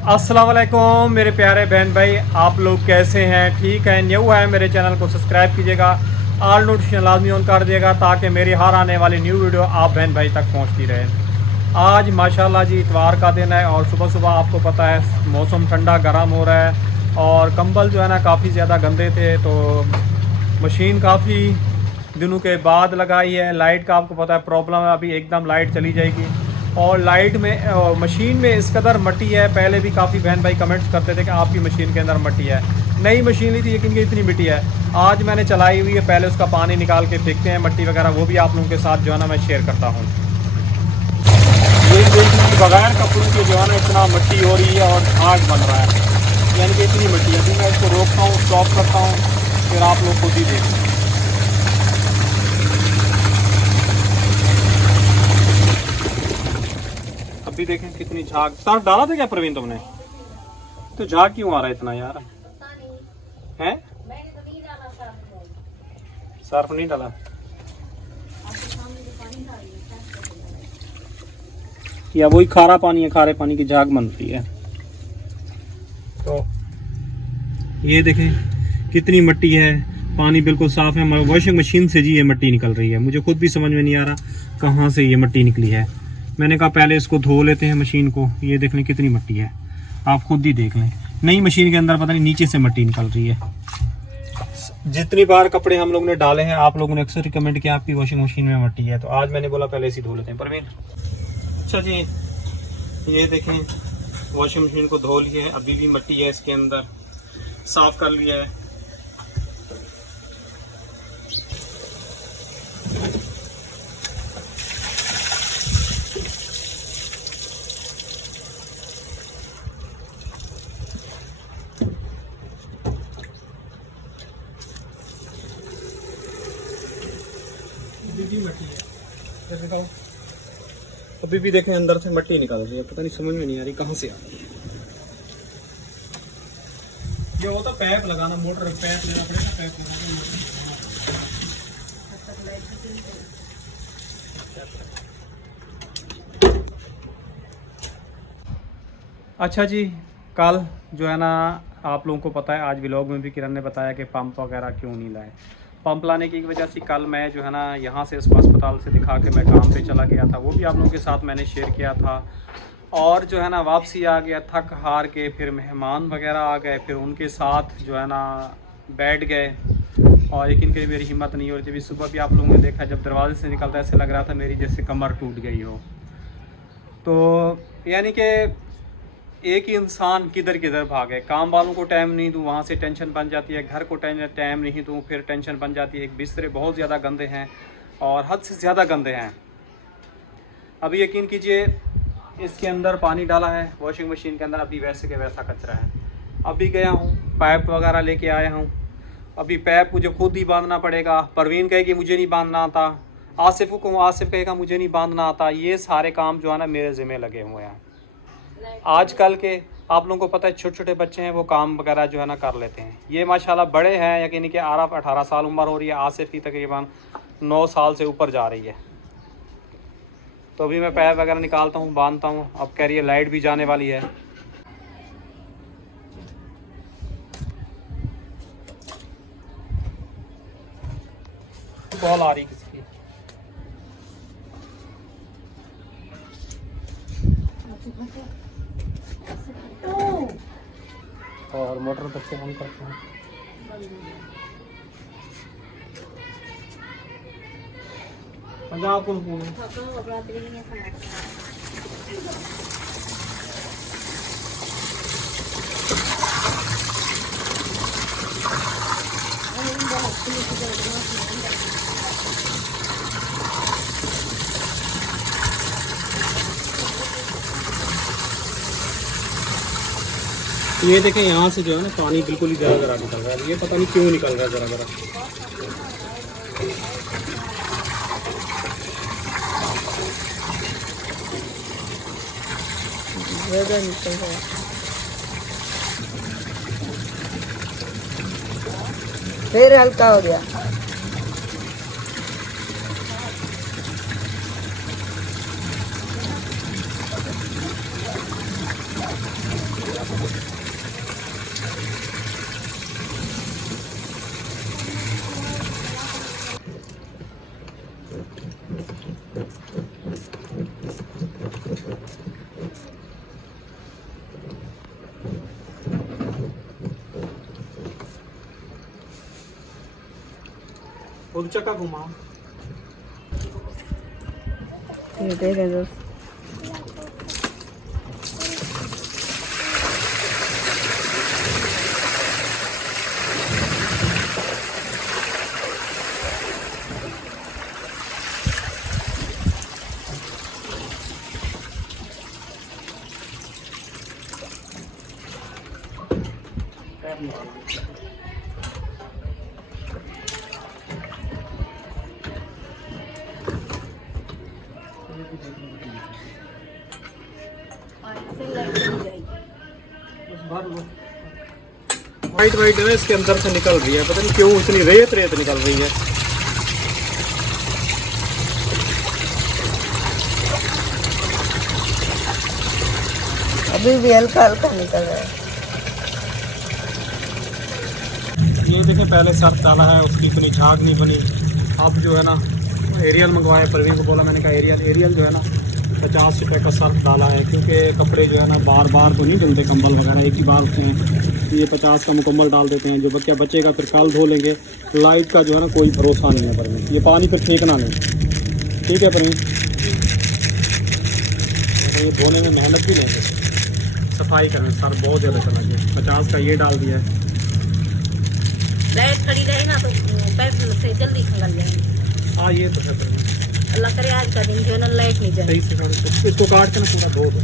अस्सलाम वालेकुम मेरे प्यारे बहन भाई, आप लोग कैसे हैं? ठीक है? न्यू है मेरे चैनल को सब्सक्राइब कीजिएगा, ऑल नोटिफिकेशन लाजमी ऑन कर दिएगा ताकि मेरी हर आने वाली न्यू वीडियो आप बहन भाई तक पहुंचती रहे। आज माशाल्लाह जी इतवार का दिन है और सुबह सुबह आपको पता है मौसम ठंडा गर्म हो रहा है और कंबल जो है ना काफ़ी ज़्यादा गंदे थे, तो मशीन काफ़ी दिनों के बाद लगाई है। लाइट का आपको पता है प्रॉब्लम है, अभी एकदम लाइट चली जाएगी और लाइट में मशीन में इस कदर मट्टी है। पहले भी काफ़ी बहन भाई कमेंट्स करते थे कि आपकी मशीन के अंदर मट्टी है। नई मशीन ली थी लेकिन कि इतनी मिट्टी है। आज मैंने चलाई हुई है, पहले उसका पानी निकाल के फेंकते हैं मट्टी वगैरह, वो भी आप लोगों के साथ जो है ना मैं शेयर करता हूँ। ये देखिए कि बगैर कपड़ों के जो है ना इतना मट्टी हो रही है और झाग बन रहा है, यानी कि इतनी मट्टी है। अभी मैं इसको रोकता हूँ, स्टॉप करता हूँ, फिर आप लोग खुद ही देखें। अभी देखें कितनी झाग। सर्फ डाला था क्या प्रवीण तुमने? तो झाग क्यों आ रहा है इतना यार? है सर्फ नहीं डाला? या वही खारा पानी है, खारे पानी की झाग बन रही है। तो ये देखें कितनी मट्टी है, पानी बिल्कुल साफ है। वॉशिंग मशीन से जी ये मट्टी निकल रही है, मुझे खुद भी समझ में नहीं आ रहा कहाँ से ये मट्टी निकली है। मैंने कहा पहले इसको धो लेते हैं मशीन को। ये देख लें कितनी मट्टी है, आप खुद ही देख लें। नई मशीन के अंदर पता नहीं नीचे से मट्टी निकल रही है। जितनी बार कपड़े हम लोग ने डाले हैं, आप लोगों ने अक्सर रिकमेंड किया आपकी वॉशिंग मशीन में मट्टी है, तो आज मैंने बोला पहले इसी धो लेते हैं। परवीन अच्छा जी, ये देखें वॉशिंग मशीन को धो लिए है, अभी भी मट्टी है इसके अंदर, साफ कर लिया है। मट्टी है दिखाओ, अभी भी देखें अंदर से मट्टी निकल रही है, पता नहीं समझ में नहीं आ रही कहाँ से आ रही है। ये होता पैप लगाना, मोटर पैप लेना पड़ेगा, पैप लगा अच्छा जी, कल जो है ना आप लोगों को पता है, आज व्लॉग में भी किरण ने बताया कि पंप वगैरह क्यों नहीं लाए। पंप लाने की वजह से कल मैं जो है ना यहाँ से इसको अस्पताल से दिखा के मैं काम पे चला गया था, वो भी आप लोगों के साथ मैंने शेयर किया था। और जो है ना वापसी आ गया थक हार के, फिर मेहमान वगैरह आ गए, फिर उनके साथ जो है ना बैठ गए और यकीन करिए मेरी हिम्मत नहीं हो रही थी। सुबह भी आप लोगों ने देखा जब दरवाजे से निकलता ऐसे लग रहा था मेरी जैसे कमर टूट गई हो। तो यानी कि एक ही इंसान किधर किधर भागे। काम वालों को टाइम नहीं दूँ, वहाँ से टेंशन बन जाती है, घर को टाइम नहीं दूँ, फिर टेंशन बन जाती है। बिस्तरे बहुत ज़्यादा गंदे हैं और हद से ज़्यादा गंदे हैं। अभी यकीन कीजिए इसके अंदर पानी डाला है वॉशिंग मशीन के अंदर, अभी वैसे के वैसा कचरा है। अभी गया हूँ पाइप वगैरह लेके आया हूँ, अभी पाइप मुझे खुद ही बांधना पड़ेगा। परवीन कहेगी मुझे नहीं बांधना आता, आसिफ को आसिफ कहेगा मुझे नहीं बांधना आता। ये सारे काम जो है ना मेरे ज़िम्मे लगे हुए हैं। आजकल के आप लोगों को पता है छोटे छोटे बच्चे हैं, वो काम वगैरह जो है ना कर लेते हैं। ये माशाल्लाह बड़े हैं, यकीन कि 18 साल उम्र हो रही है, आसिफ की तकरीबन 9 साल से ऊपर जा रही है। तो अभी मैं पैर वगैरह निकालता हूँ, बांधता हूँ। अब कह रही है लाइट भी जाने वाली है। कॉल आ रही किसकी? और मोटर तक से ऑन करते हैं। पंजाब को ये देखें यहाँ से जो है ना पानी बिल्कुल ही जरा जरा निकल रहा है। ये पता नहीं क्यों निकल रहा है जरा जरा। फिर हल्का हो गया। और चक्का घुमाओ। ये देखें दोस्त, वाइट वाइट है ना, इसके अंदर से निकल रही है, पता नहीं क्यों इतनी रेत रेत निकल रही है। अभी भी हल्का हल्का निकल रहा है। ये देखें, पहले सर्फ डाला है, उसकी इतनी झाग नहीं बनी। अब जो है ना एरियल मंगवाया, परवीन को बोला, मैंने कहा एरियल जो है ना 50 रुपये का सर्फ डाला है, क्योंकि कपड़े जो है ना बार बार तो नहीं धुलते, कंबल वगैरह एक ही बार होते हैं। ये 50 का मुकम्मल डाल देते हैं, जो क्या बचेगा फिर कल धो लेंगे। लाइट का जो है ना कोई भरोसा नहीं है परवीन, ये पानी फिर फेंकना नहीं, ठीक है परवीन? ये धोने में मेहनत भी लेंगे, सफाई करने, सर्फ बहुत ज़्यादा चला गया। 50 का ये डाल दिया है। लाइट खड़ी रहे ना तो पैप से जल्दी खंगल जाएंगे। हाँ ये तो है परवीन। अल्लाह करे आज का दिन जो है ना लाइट नहीं जाए। सही से इसको काट के ना पूरा धो दो,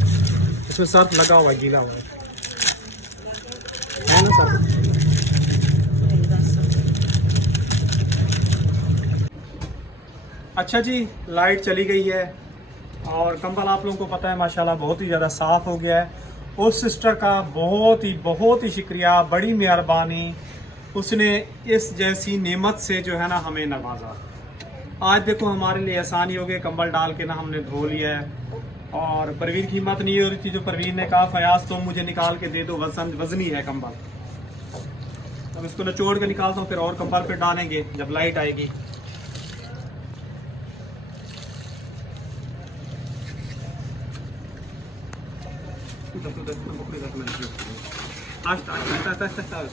इसमें सर्फ लगा हुआ है, गीला हुआ है ना सर्फ? अच्छा जी, लाइट चली गई है और कंबल आप लोगों को पता है माशाल्लाह बहुत ही ज़्यादा साफ़ हो गया है। उस सिस्टर का बहुत ही शुक्रिया, बड़ी मेहरबानी, उसने इस जैसी नेमत से जो है ना हमें नवाजा। आज देखो हमारे लिए आसानी हो गई, कंबल डाल के ना हमने धो लिया है। और परवीन की हिम्मत नहीं हो रही थी, जो परवीन ने कहा फयाज तुम मुझे निकाल के दे दो, वजनी है कंबल। अब इसको निचोड़ के निकालता हूँ, फिर और कंबल पे डालेंगे जब लाइट आएगी।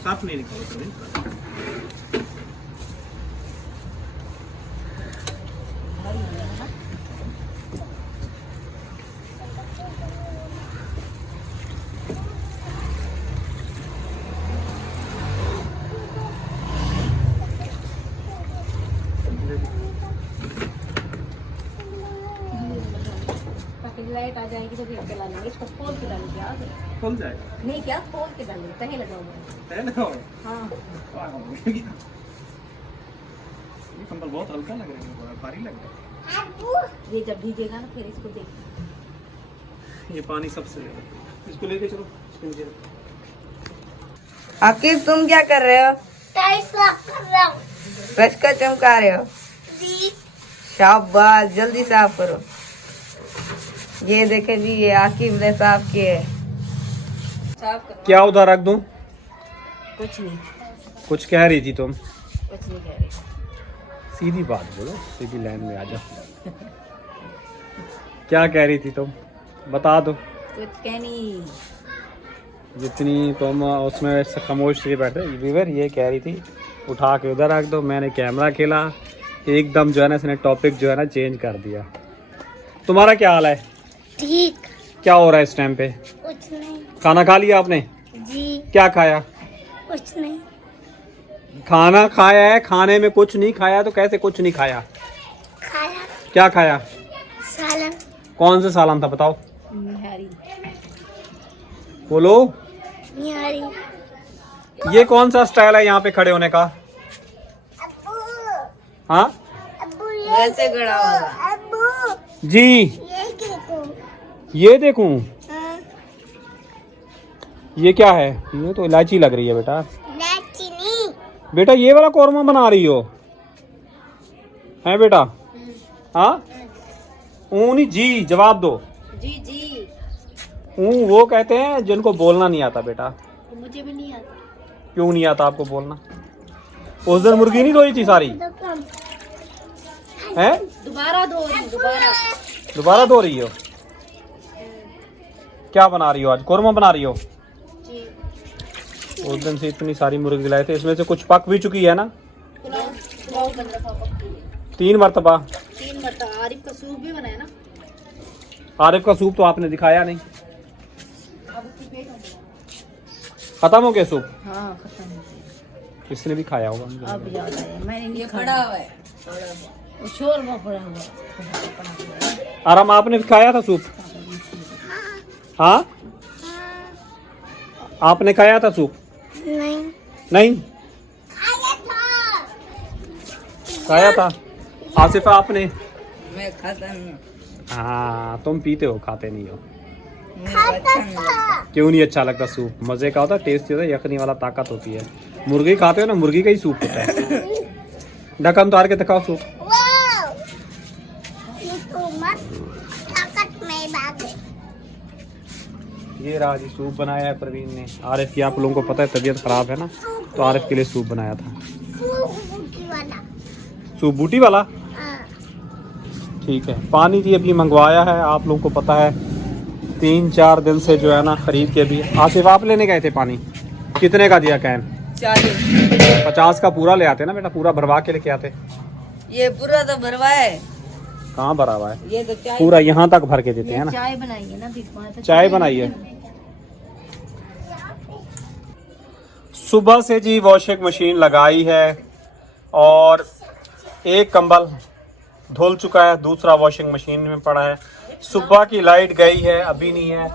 साफ नहीं निकालो। लाइट आ जाएगी तो फिर चला लेंगे, इसको खोल के डालेंगे। आगे खुल जाएगा नहीं क्या, खोल के डालेंगे, कहीं लगाओगे। हाँ ये कंबल बहुत हल्का लग रहा है, बड़ा भारी लग रहा है। ये जब भीजेगा ना फिर इसको देख। ये पानी सबसे ज्यादा, इसको लेके चलो, इसको नीचे रखो। आकिब तुम क्या कर रहे हो? टाइल्स साफ कर रहा हूँ ब्रश का चमका रहे हो? जी। शाबाश, जल्दी साफ करो। ये देखे जी, ये आकिब ने साफ किए। साफ करो। क्या उधर रख दूं? कुछ नहीं, कुछ कह रही थी तुम? कुछ नहीं कह रही। सीधी बात बोलो, सीधी लाइन में आ जाओ। क्या कह रही थी तुम? बता दो। कुछ कह नहीं। जितनी तुम उसमें खामोश से बैठे व्यूअर, ये कह रही थी उठा के उधर रख दो। मैंने कैमरा खेला, एकदम जो है ना इसने टॉपिक जो है ना चेंज कर दिया। तुम्हारा क्या हाल है? ठीक। क्या हो रहा है इस टाइम पे? कुछ नहीं। खाना खा लिया आपने? जी। क्या खाया? कुछ नहीं। खाना खाया है, खाने में कुछ नहीं खाया तो कैसे कुछ नहीं खाया? खाया। क्या खाया? सालन। कौन सा सालन था बताओ? निहारी। बोलो। निहारी। ये कौन सा स्टाइल है यहाँ पे खड़े होने का? अब्बू। हाँ अब्बू वैसे गड़ा होगा। अब्बू जी, ये देखो। ये देखूं? हाँ। ये क्या है? ये तो इलायची लग रही है बेटा। चीनी। बेटा ये वाला कौरमा बना रही हो है बेटा? हाँ ऊनी जी, जवाब दो। जी जी। वो कहते हैं जिनको बोलना नहीं आता बेटा। मुझे भी नहीं आता। क्यों नहीं आता आपको बोलना? उस दिन मुर्गी नहीं धोई थी सारी हैं? दोबारा धो रही हूँ, दोबारा धो रही हो? क्या बना रही हो आज? कोरमा बना रही हो? उस दिन से इतनी सारी मुर्गी लाए थे, इसमें से कुछ पक भी चुकी है ना? पुलाव बन रहा था 3 मरतबा। 3 मरतबा। आरिफ का सूप भी बनाया ना। आरिफ का सूप तो आपने दिखाया नहीं। अब उसकी पेट हो गया। खत्म हो गया सूप? हाँ खत्म हो गया। किसने भी खाया होगा मुझे। अब याद आया, मैंने ये पड़ा हुआ है, वो शोरमा पड़ा हुआ है। आराम आपने भी खाया था सूप? हाँ आपने खाया था सूप? नहीं नहीं खाया था। आसिफा आपने? मैं खाता नहीं। हाँ तुम पीते हो, खाते नहीं हो। मुझे अच्छा नहीं लगता। क्यों नहीं अच्छा लगता? सूप मजे का होता है, टेस्टी होता है, यखनी वाला ताकत होती है। मुर्गी खाते हो ना, मुर्गी का ही सूप होता है। ढक्कन उतार के दिखाओ सूप। वाओ तो मत ताकत में भागे। ये रहा जी, सूप बनाया है प्रवीण ने। आरिफ की आप लोगों को पता है तबीयत खराब है ना, तो आरिफ के लिए सूप बनाया था। सूखी वाला सूप बूटी वाला? हाँ। ठीक है। पानी भी अभी मंगवाया है, आप लोगों को पता है 3-4 दिन से जो है ना खरीद के भी। आसिफ आप लेने गए थे पानी, कितने का दिया कैन? 40। 50 का पूरा ले आते ना बेटा, पूरा भरवा के लेके आते। ये पूरा तो भरवा है। कहाँ भरा हुआ है? ये तो चाय पूरा यहाँ तक भर के देते हैं ना। चाय बनाई है ना, भिगवा तो चाय बनाई है। सुबह से जी वॉशिंग मशीन लगाई है और एक कंबल धुल चुका है, दूसरा वॉशिंग मशीन में पड़ा है। सुबह की लाइट गई है, अभी नहीं है।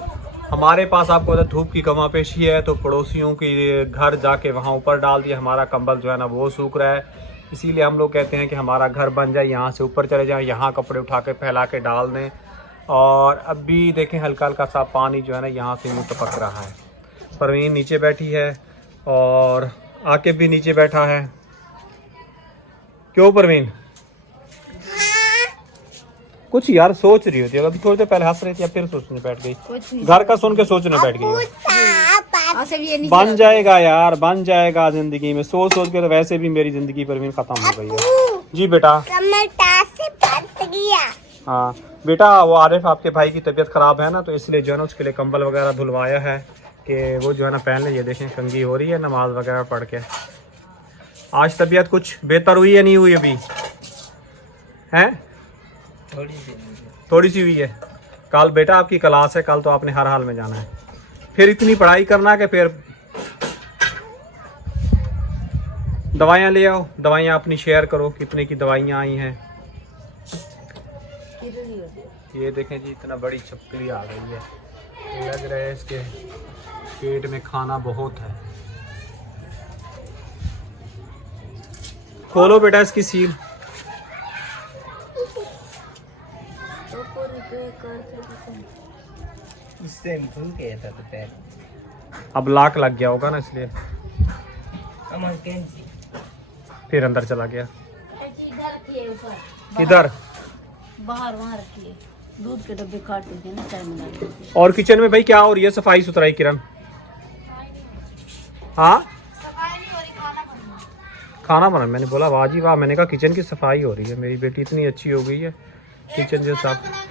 हमारे पास आपको पता धूप की कमापेशी है, तो पड़ोसियों के घर जाके वहाँ ऊपर डाल दिया। हमारा कंबल जो है ना वो सूख रहा है, इसीलिए हम लोग कहते हैं कि हमारा घर बन जाए, यहाँ से ऊपर चले जाएं, यहाँ कपड़े उठा के फैला के डाल दें। और अभी देखें हल्का हल्का सा पानी जो है ना यहाँ से यूँ टपक रहा है। परवीन नीचे बैठी है और आके भी नीचे बैठा है। क्यों परवीन? कुछ यार सोच रही होती है, अभी थोड़ी देर पहले हंस रही थी, अब फिर सोचने बैठ गई। घर का सुन के सोचने बैठ गई। बन जाएगा यार, बन जाएगा जिंदगी में। सोच सोच के तो वैसे भी मेरी जिंदगी परवीन खत्म हो गई है। जी बेटा। कमर से फट गया। हाँ बेटा, वो आरिफ आपके भाई की तबीयत खराब है ना, तो इसलिए जो है ना उसके लिए कंबल वगैरह धुलवाया है कि वो जो है ना पहन ले। ये देखें कंघी हो रही है नमाज वगैरह पढ़ के। आज तबीयत कुछ बेहतर हुई है नहीं हुई अभी? हैं? थोड़ी सी हुई है। कल बेटा आपकी क्लास है, कल तो आपने हर हाल में जाना है। फिर इतनी पढ़ाई करना है कि फिर दवाइयाँ ले आओ, दवाइयाँ अपनी शेयर करो, कितने की दवाइयाँ आई हैं। ये देखें जी इतना बड़ी छपकली आ गई है, लग रहा है इसके पेट में खाना बहुत है। खोलो बेटा इसकी सील। इससे भूल गया था तो पैर। अब लाक लग गया होगा ना, इसलिए अमन कैंची फिर अंदर चला गया। इधर रखिए ऊपर, किधर? बाहर वहाँ रखिए। दूध के डब्बे काट दीजिए ना, चाय बना दीजिए। और किचन में भाई क्या हो रही है? सफाई सुथराई किरण? हाँ खाना बना। मैंने बोला वाह जी वाह, मैंने कहा किचन की सफाई हो रही है। मेरी बेटी इतनी अच्छी हो गई है किचन जो साफ।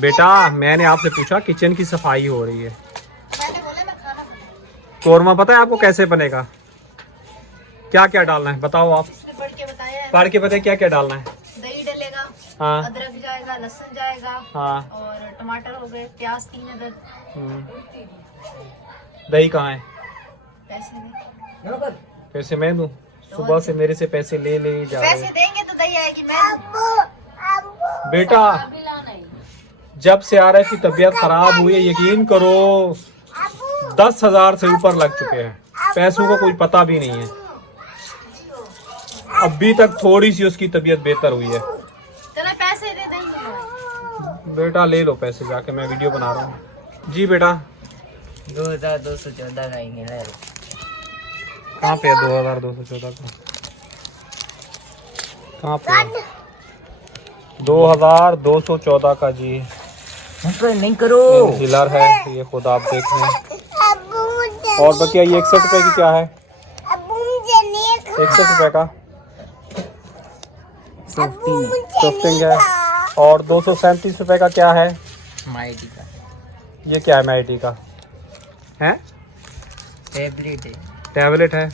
बेटा मैंने आपसे पूछा किचन की सफाई हो रही है। कोरमा पता है आपको कैसे बनेगा? क्या क्या डालना है बताओ आप। पढ़ के बताए क्या क्या डालना है? दही डलेगा, हाँ अदरक जाएगा, लहसुन जाएगा, हाँ। और टमाटर हो गए, प्याज 3 अदद। दही कहाँ है? पैसे नहीं, पैसे मैं दूं? सुबह से मेरे से पैसे ले जा रहे पैसे हैं। देंगे तो दही आएगी। मैं बेटा अभी लाना है। जब से आ रहा है कि तबीयत खराब हुई है, यकीन करो 10,000 से ऊपर लग चुके हैं। पैसों का कोई पता भी नहीं है। अभी तक थोड़ी सी उसकी तबीयत बेहतर हुई है। चलो पैसे दे देंगे। बेटा ले लो पैसे जाके, मैं वीडियो बना रहा हूँ। जी बेटा 2214 का ही है। कहाँ पे है 2214 का? कहाँ पे है? 2214 का जी नहीं करो। हिलर है ये, खुद आप देख रहे हैं। अबू मुझे और बकिया ये 61 रुपए की क्या है? अबू मुझे नहीं खा 61 रुपए का अबू मुझे सॉफ्टिंग नहीं है। खा और 237 रुपए का क्या है? माइटी का ये क्या है? मैटी का है, टैबलेट है। टैबलेट है।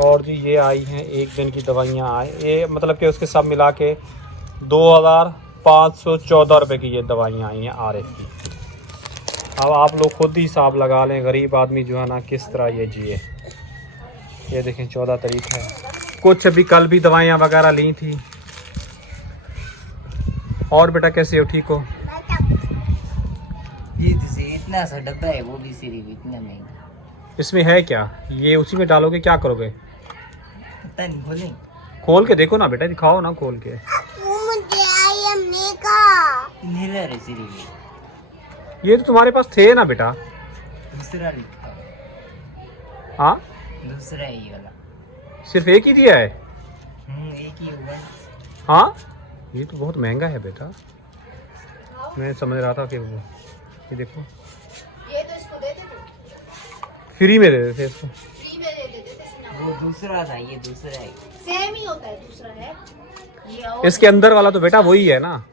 और जी ये आई हैं एक दिन की दवाइयाँ आई, ये मतलब कि उसके सब मिला के 2514 रुपए की ये दवाइयाँ आई हैं RF की। अब आप लोग खुद ही हिसाब लगा लें, गरीब आदमी जो है ना किस तरह ये जिए। ये देखें 14 तारीख है। कुछ अभी कल भी दवाइयाँ वगैरह ली थी। और बेटा कैसे हो, ठीक हो? ये तो इतना सा डब्बा है, वो भी सिर्फ इतना महंगा। इसमें है क्या? ये उसी में डालोगे, क्या करोगे? पता नहीं, खोलें। खोल के देखो ना बेटा, दिखाओ ना खोल के। अबू मुझे आई एम नहीं खा इनहेलर है सिर्फ। ये तो तुम्हारे पास थे ना बेटा। दूसरा लिखा, हाँ दूसरा है ये वाला। सिर्फ एक ही दिया है? एक ही हुआ। हाँ ये तो बहुत महंगा है बेटा। मैं समझ रहा था कि वो, ये देखो ये तो इसको दे दे तू, फ्री में दे देते इसको। फ्री में दे देते थे। वो दूसरा था, ये दूसरा है। सेम ही होता है, दूसरा है ये। और इसके अंदर वाला तो बेटा वही है ना,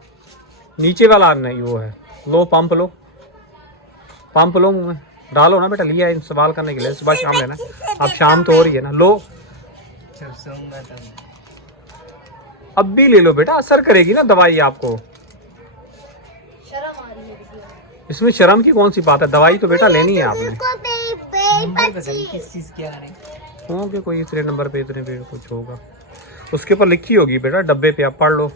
नीचे वाला नहीं वो है। लो पंप लो, पंप लो मुंह में डालो ना बेटा। लिया है सवाल करने के लिए, सुबह शाम लेना। अब शाम तो हो रही है ना, लो जब सोऊंगा तब। अब भी ले लो बेटा, असर करेगी ना दवाई आपको। शर्म आ रही है इसलिए। इसमें शर्म की कौन सी बात है? दवाई तो बेटा लेनी है आपने। को नंबर पता नहीं किस चीज के आ रहे हैं। होंगे कोई इतने नंबर पे, इतने पे कुछ होगा। उसके ऊपर लिखी होगी बेटा डब्बे पे, आप पढ़ लो।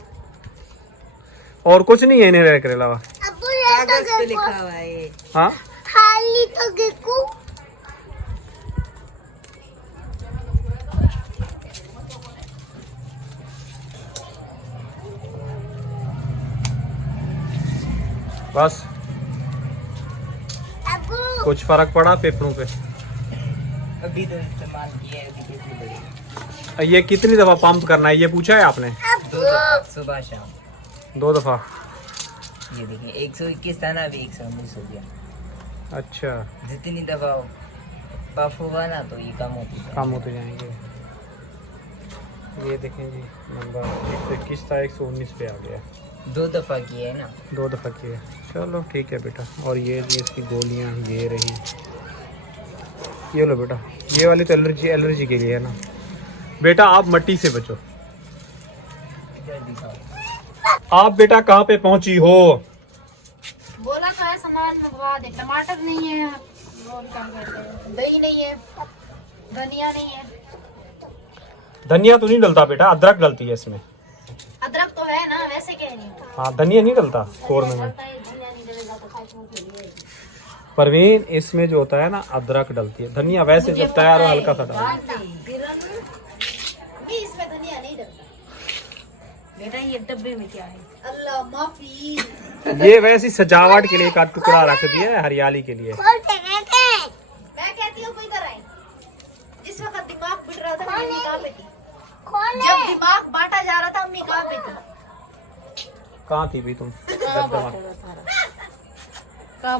और कुछ नहीं है इन्हें के अलावा। अबू ये तो कागज पे लिखा हुआ है ये। हाँ खाली तो गेकू बस अबू कुछ फर्क पड़ा पेपरों पे? अभी तो इस्तेमाल किया है, अभी कैसे बढ़ेगा। ये कितनी दफा पंप करना है ये पूछा है आपने? 2 दफा सुबह शाम। 2 दफा। ये देखिए 121 था ना, अभी 119 हो गया। अच्छा जितनी दफा पफ हुआ ना तो ये कम होती है। काम होते जाएंगे। ये देखें जी नंबर 121 था, 119 पे आ गया। 2 दफा किया है ना। 2 दफा किए। चलो ठीक है बेटा। और ये जी इसकी गोलियां ये रही, ये लो बेटा। ये वाली तो एलर्जी के लिए है ना बेटा। आप मट्टी से बचो। इधर दिखाओ। आप बेटा कहाँ पे पहुंची हो? बोला तो है सामान मंगवा दे। टमाटर नहीं है, और क्या कहते हैं, दही नहीं है, धनिया नहीं है। धनिया तो नहीं डलता बेटा, अदरक डलती है इसमें। अदरक तो है ना, वैसे कह रही हूँ। हाँ धनिया नहीं डलता कोरमे में। धनिया नहीं डलेगा तो खाए क्यों के लिए? परवीन इसमें जो होता है ना अदरक डलती है। धनिया वैसे जब तैयार हो हल्का सा डालो। नहीं इसमें धनिया नहीं डलता बेटा। ये डब्बे में क्या है? अल्लाह माफी। ये वैसी सजावट के लिए एक टुकड़ा रख दिया है, हरियाली के लिए। खोल के देखे मैं कहती हूँ कोई तरह जिस वक्त दिमाग बिट रहा था मेरी अम्मी कहाँ पे थी? खोल जब दिमाग बांटा जा रहा था अम्मी कहाँ पे थी? कहाँ थी भी तुम? कहाँ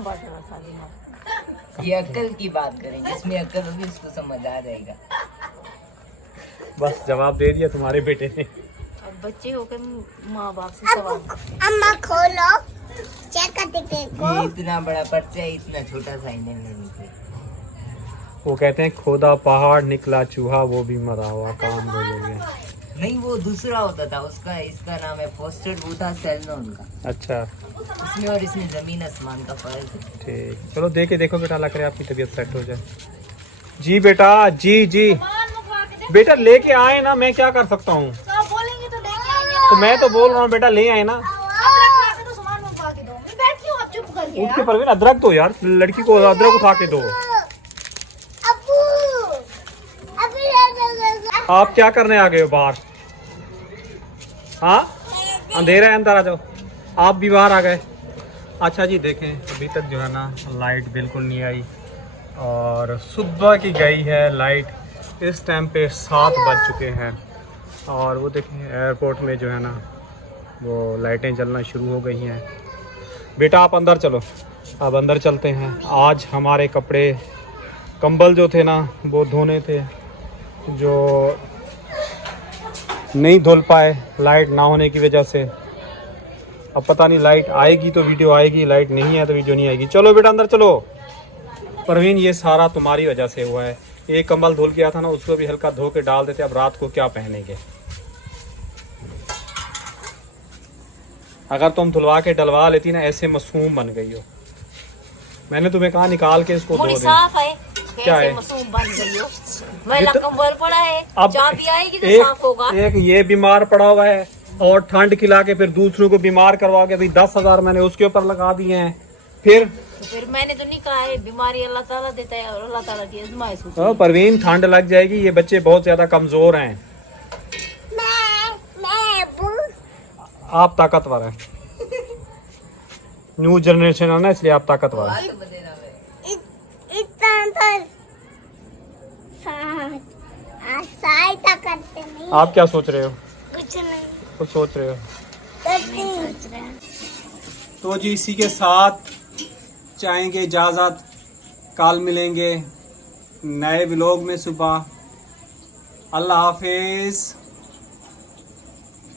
बांट रहा था दिमाग? ये अक्ल की बात करें, जिसमें अक्ल होगी उसको समझ आ जाएगा। बस जवाब दे दिया तुम्हारे बेटे ने। अब बच्चे होकर माँ बाप से अबू सवाल। अम्मा खोलो चेक करते देखो ये इतना बड़ा पर्चा है, इतना छोटा सा इन्हें नहीं निकले। वो कहते हैं खोदा पहाड़ निकला चूहा, वो भी मरा हुआ काम बोलोगे। नहीं वो दूसरा होता था उसका, इसका नाम है फोस्टर, वो था सेलनोन का। अच्छा इसमें और इसमें जमीन आसमान का फर्क है। ठीक, चलो दे के देखो बेटा, अल्लाह करे आपकी तबीयत सेट हो जाए। जी बेटा, जी जी बेटा लेके आए ना, मैं क्या कर सकता हूँ? तो आप बोलेंगे तो लेके आएंगे। तो मैं तो बोल रहा हूँ बेटा ले आए ना। अदरक ला के तो सामान मंगवा के दो। मैं बैठी हूँ, आप चुप करके उठ के यार। परवीन अदरक दो यार, लड़की को अदरक उठा के दो। अबू अबू आप क्या करने आ गए हो बाहर? हाँ अंधेरा है, अंदर आ जाओ। आप भी बाहर आ गए। अच्छा जी देखें अभी तक जो है ना लाइट बिल्कुल नहीं आई, और सुबह की गई है लाइट। इस टाइम पे 7 बज चुके हैं, और वो देखें एयरपोर्ट में जो है ना वो लाइटें जलना शुरू हो गई हैं। बेटा आप अंदर चलो, अब अंदर चलते हैं। आज हमारे कपड़े कंबल जो थे ना वो धोने थे, जो नहीं धुल पाए लाइट ना होने की वजह से। अब पता नहीं लाइट आएगी तो वीडियो आएगी, लाइट नहीं है तो वीडियो नहीं आएगी। चलो बेटा अंदर चलो। परवीन ये सारा तुम्हारी वजह से हुआ है। एक कंबल धुल गया था ना, उसको भी हल्का धो के डाल देते, अब रात को क्या पहनेंगे। अगर तुम धुलवा के डलवा लेती ना, ऐसे मासूम बन गई हो। मैंने तुम्हें कहा निकाल के इसको धो मुड़ी दे। साफ है, क्या कैसे है? मासूम बन गई हो। मैला कंबल पड़ा है, अब चाबी आएगी तो एक, साफ होगा। एक ये बीमार पड़ा हुआ है और ठंड खिला के फिर दूसरों को बीमार करवा के अभी 10,000 मैंने उसके ऊपर लगा दिए हैं। फिर मैंने तो नहीं कहा है, बीमारी अल्लाह ताला देता है और अल्लाह ताला की आजमाइश होती है। परवीन ठंड लग जाएगी, ये बच्चे बहुत ज्यादा कमजोर हैं। मैं अबू आप ताकतवर हैं, न्यू जनरेशन है ना, इसलिए आप ताकतवर हैं। इतना सहायता करते नहीं। आप क्या सोच रहे हो? कुछ नहीं कुछ सोच रहे हो? सोच रहे। तो जी इसी के साथ चाहेंगे इजाज़त, कल मिलेंगे नए व्लॉग में सुबह। अल्लाह हाफिज़।